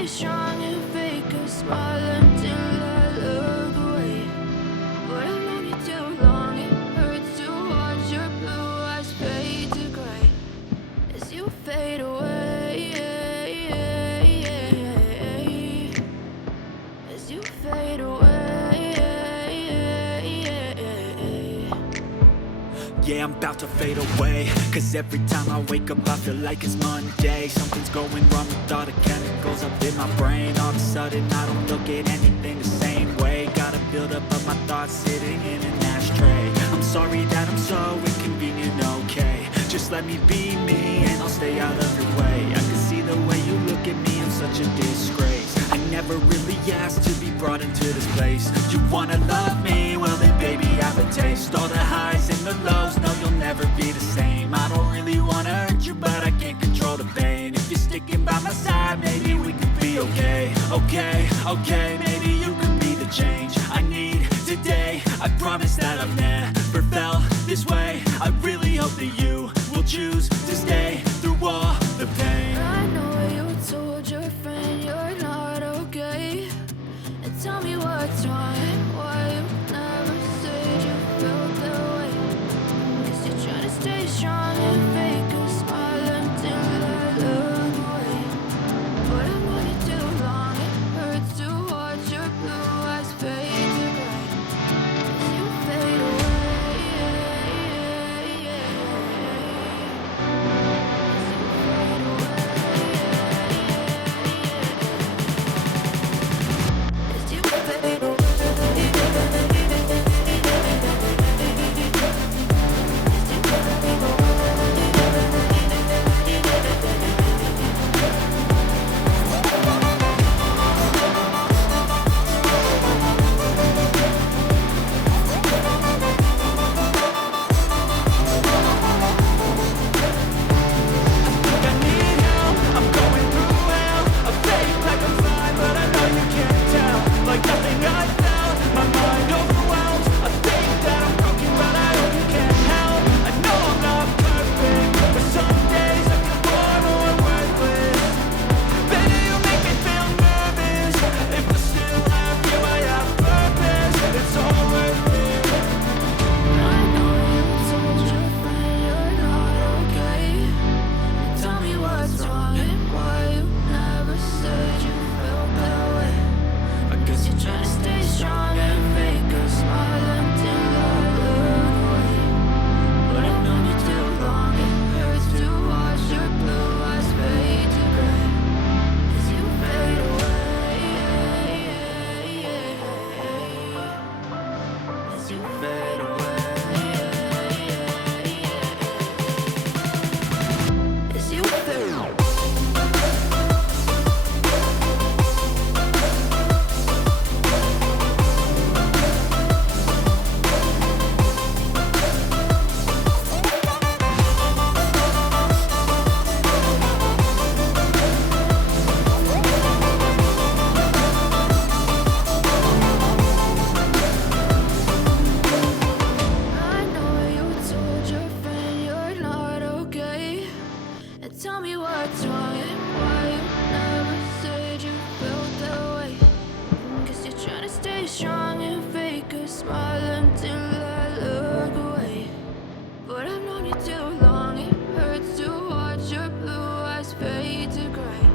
stay strong and fake a smile until I look away. But I've known you too long, it hurts to watch your blue eyes fade to gray as you fade away, as you fade away. Yeah, I'm about to fade away, cause every time I wake up I feel like it's Monday. Something's going wrong with all the chemicals up in my brain. All of a sudden I don't look at anything the same way. Gotta build up of my thoughts sitting in an ashtray. I'm sorry that I'm so inconvenient, okay. Just let me be me and I'll stay out of your way. I can see the way you look at me, I'm such a disgrace. I never really asked to be brought into this place. You wanna love me? Well then baby I have a taste. All the highs and the lows, no you'll never be the same. I don't really wanna hurt you but I can't control the pain. If you're sticking by my side, maybe we could be okay. Okay, maybe you could be the change I need today. I promise that I've never felt this way. I really hope that you will choose to stay through all the pain. I know you told your friend you're not okay, and tell me what's wrong and why you never said you felt that way. Cause you're trying to stay strong and fake a smile until I look away. But I've known you too long, it hurts to watch your blue eyes fade to gray as you fade away. Tell me what's wrong and why you never said you felt that way. Cause you're trying to stay strong and fake a smile until I look away. But I've known you too long, it hurts to watch your blue eyes fade to gray.